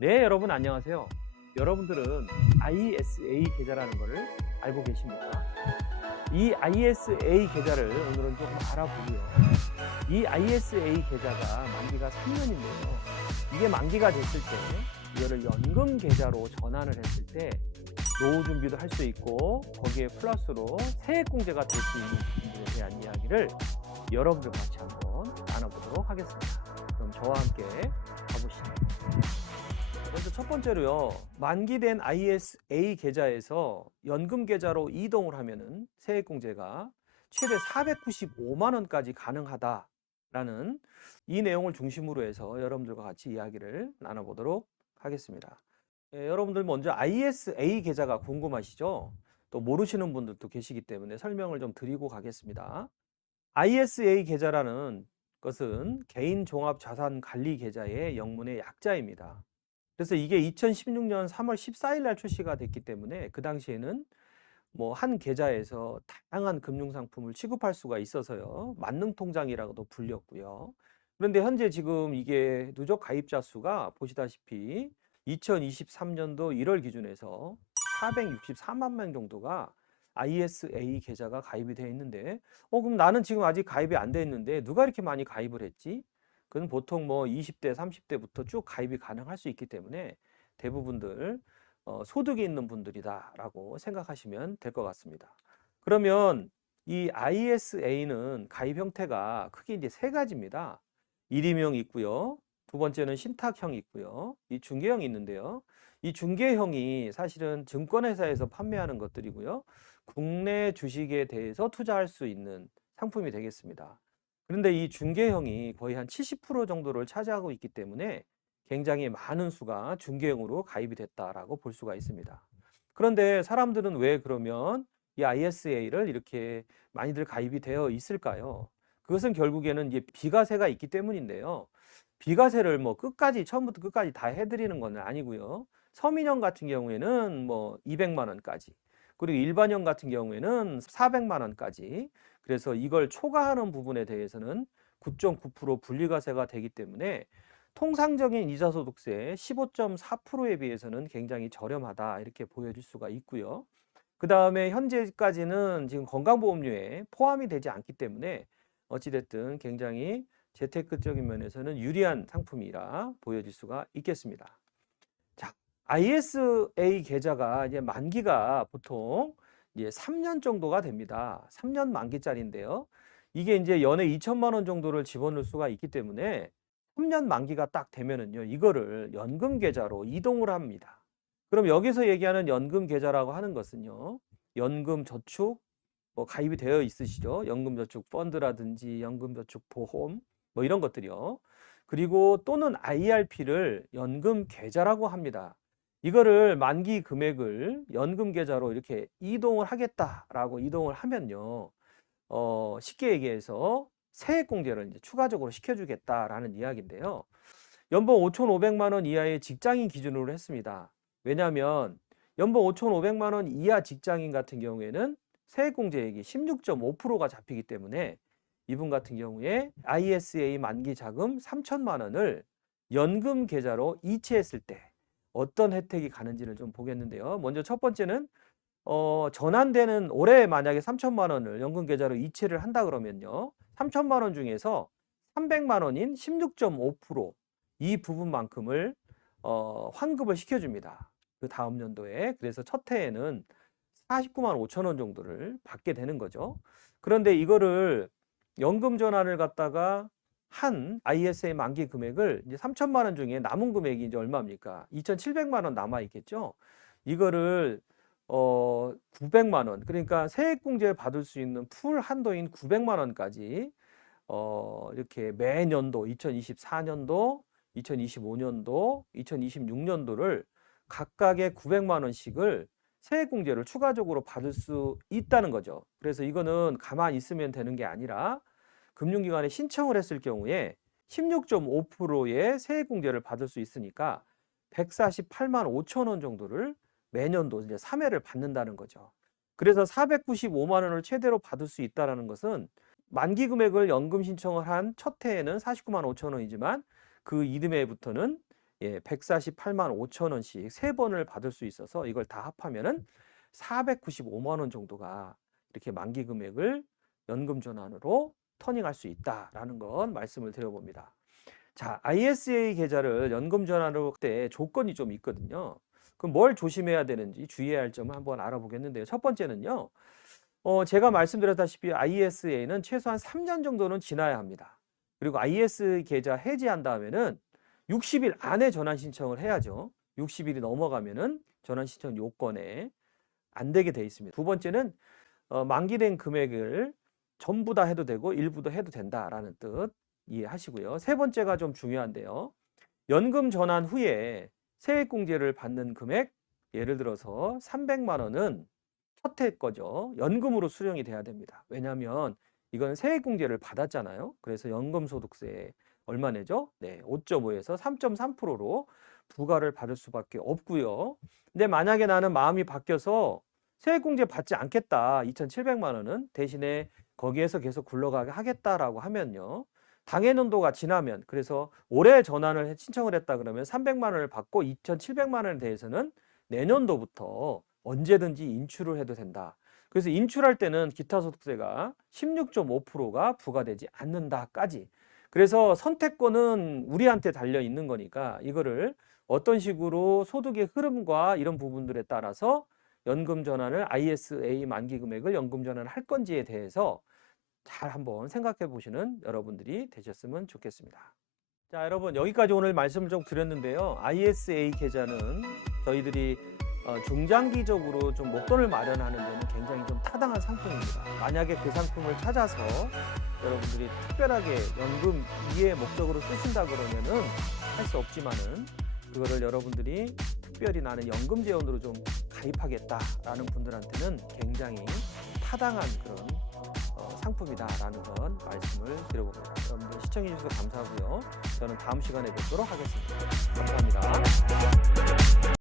네, 여러분 안녕하세요. 여러분들은 ISA 계좌라는 것을 알고 계십니까? 이 ISA 계좌를 오늘은 조금 알아보고요. 이 ISA 계좌가 만기가 3년인데요. 이게 만기가 됐을 때 이거를 연금 계좌로 전환을 했을 때 노후 준비도 할 수 있고 거기에 플러스로 세액공제가 될 수 있는 부분들에 대한 이야기를 여러분들과 같이 한번 나눠보도록 하겠습니다. 그럼 저와 함께 가보시죠. 먼저 첫 번째로요. 만기된 ISA 계좌에서 연금 계좌로 이동을 하면은 세액공제가 최대 495만 원까지 가능하다라는 이 내용을 중심으로 해서 여러분들과 같이 이야기를 나눠보도록 하겠습니다. 여러분들 먼저 ISA 계좌가 궁금하시죠? 또 모르시는 분들도 계시기 때문에 설명을 좀 드리고 가겠습니다. ISA 계좌라는 것은 개인 종합 자산 관리 계좌의 영문의 약자입니다. 그래서 이게 2016년 3월 14일 날 출시가 됐기 때문에 그 당시에는 뭐 한 계좌에서 다양한 금융상품을 취급할 수가 있어서요. 만능통장이라고도 불렸고요. 그런데 현재 지금 이게 누적 가입자 수가 보시다시피 2023년도 1월 기준에서 464만 명 정도가 ISA 계좌가 가입이 되어 있는데 그럼 나는 지금 아직 가입이 안 돼 있는데 누가 이렇게 많이 가입을 했지? 그건 보통 뭐 20대, 30대부터 쭉 가입이 가능할 수 있기 때문에 대부분들 소득이 있는 분들이다라고 생각하시면 될 것 같습니다. 그러면 이 ISA는 가입 형태가 크게 이제 세 가지입니다. 일임형 있고요. 두 번째는 신탁형 있고요. 이 중개형이 있는데요. 이 중개형이 사실은 증권회사에서 판매하는 것들이고요. 국내 주식에 대해서 투자할 수 있는 상품이 되겠습니다. 그런데 이 중개형이 거의 한 70% 정도를 차지하고 있기 때문에 굉장히 많은 수가 중개형으로 가입이 됐다라고 볼 수가 있습니다. 그런데 사람들은 왜 그러면 이 ISA를 이렇게 많이들 가입이 되어 있을까요? 그것은 결국에는 이제 비과세가 있기 때문인데요. 비과세를 뭐 끝까지 처음부터 끝까지 다 해드리는 건 아니고요. 서민형 같은 경우에는 뭐 200만 원까지, 그리고 일반형 같은 경우에는 400만 원까지. 그래서 이걸 초과하는 부분에 대해서는 9.9% 분리과세가 되기 때문에 통상적인 이자소득세 15.4%에 비해서는 굉장히 저렴하다 이렇게 보여질 수가 있고요. 그 다음에 현재까지는 지금 건강보험료에 포함이 되지 않기 때문에 어찌됐든 굉장히 재테크적인 면에서는 유리한 상품이라 보여질 수가 있겠습니다. 자, ISA 계좌가 이제 만기가 보통 이제 3년 정도가 됩니다. 3년 만기짜리인데요. 이게 이제 연에 2천만 원 정도를 집어넣을 수가 있기 때문에 3년 만기가 딱 되면은요, 이거를 연금 계좌로 이동을 합니다. 그럼 여기서 얘기하는 연금 계좌라고 하는 것은요, 연금 저축 뭐 가입이 되어 있으시죠? 연금저축 펀드라든지 연금저축 보험 뭐 이런 것들이요. 그리고 또는 IRP를 연금 계좌라고 합니다. 이거를 만기 금액을 연금 계좌로 이렇게 이동을 하겠다라고 이동을 하면요. 쉽게 얘기해서 세액공제를 이제 추가적으로 시켜주겠다라는 이야기인데요. 연봉 5,500만 원 이하의 직장인 기준으로 했습니다. 왜냐하면 연봉 5,500만 원 이하 직장인 같은 경우에는 세액공제액이 16.5%가 잡히기 때문에 이분 같은 경우에 ISA 만기 자금 3천만 원을 연금 계좌로 이체했을 때 어떤 혜택이 가는지를 좀 보겠는데요. 먼저 첫 번째는 전환되는 올해 만약에 3천만 원을 연금 계좌로 이체를 한다 그러면요. 3천만 원 중에서 300만 원인 16.5%이 부분만큼을 환급을 시켜줍니다. 그 다음 연도에. 그래서 첫 해에는 49만 5천 원 정도를 받게 되는 거죠. 그런데 이거를 연금 전환을 갖다가 한 ISA 만기 금액을 이제 3천만 원 중에 남은 금액이 이제 얼마입니까? 2,700만 원 남아 있겠죠. 이거를 900만 원, 그러니까 세액공제 받을 수 있는 풀 한도인 900만 원까지 이렇게 매년도 2024년도, 2025년도, 2026년도를 각각의 900만 원씩을 세액공제를 추가적으로 받을 수 있다는 거죠. 그래서 이거는 가만히 있으면 되는 게 아니라 금융기관에 신청을 했을 경우에 16.5%의 세액공제를 받을 수 있으니까 148만 5천 원 정도를 매년도 이제 3회를 받는다는 거죠. 그래서 495만 원을 최대로 받을 수 있다는 것은 만기 금액을 연금 신청을 한 첫 해에는 49만 5천 원이지만 그 이듬해부터는 148만 5천 원씩 3번을 받을 수 있어서 이걸 다 합하면은 495만 원 정도가 이렇게 만기 금액을 연금 전환으로 터닝할 수 있다라는 건 말씀을 드려봅니다. 자, ISA 계좌를 연금 전환으로 때 조건이 좀 있거든요. 그럼 뭘 조심해야 되는지 주의해야 할 점을 한번 알아보겠는데요. 첫 번째는요. 제가 말씀드렸다시피 ISA는 최소한 3년 정도는 지나야 합니다. 그리고 IS 계좌 해지한 다음에는 60일 안에 전환 신청을 해야죠. 60일이 넘어가면은 전환 신청 요건에 안 되게 돼 있습니다. 두 번째는 만기된 금액을 전부 다 해도 되고 일부도 해도 된다라는 뜻 이해하시고요. 세 번째가 좀 중요한데요. 연금 전환 후에 세액공제를 받는 금액, 예를 들어서 300만 원은 첫 해 거죠. 연금으로 수령이 돼야 됩니다. 왜냐하면 이건 세액공제를 받았잖아요. 그래서 연금소득세 얼마 내죠? 네, 5.5에서 3.3%로 부과를 받을 수밖에 없고요. 근데 만약에 나는 마음이 바뀌어서 세액공제 받지 않겠다. 2,700만 원은 대신에 거기에서 계속 굴러가게 하겠다라고 하면요. 당해년도가 지나면 그래서 올해 전환을 신청을 했다 그러면 300만 원을 받고 2,700만 원에 대해서는 내년도부터 언제든지 인출을 해도 된다. 그래서 인출할 때는 기타소득세가 16.5%가 부과되지 않는다까지. 그래서 선택권은 우리한테 달려 있는 거니까 이거를 어떤 식으로 소득의 흐름과 이런 부분들에 따라서 연금 전환을 ISA 만기 금액을 연금 전환을 할 건지에 대해서 잘 한번 생각해 보시는 여러분들이 되셨으면 좋겠습니다. 자, 여러분 여기까지 오늘 말씀을 좀 드렸는데요. ISA 계좌는 저희들이 중장기적으로 좀 목돈을 마련하는 데는 굉장히 좀 타당한 상품입니다. 만약에 그 상품을 찾아서 여러분들이 특별하게 연금 이해 목적으로 쓰신다 그러면은 할 수 없지만은 그거를 여러분들이 특별히 나는 연금 재원으로 좀 가입하겠다라는 분들한테는 굉장히 타당한 그런 상품이다라는 건 말씀을 드려봅니다. 여러분들 시청해 주셔서 감사하고요. 저는 다음 시간에 뵙도록 하겠습니다. 감사합니다.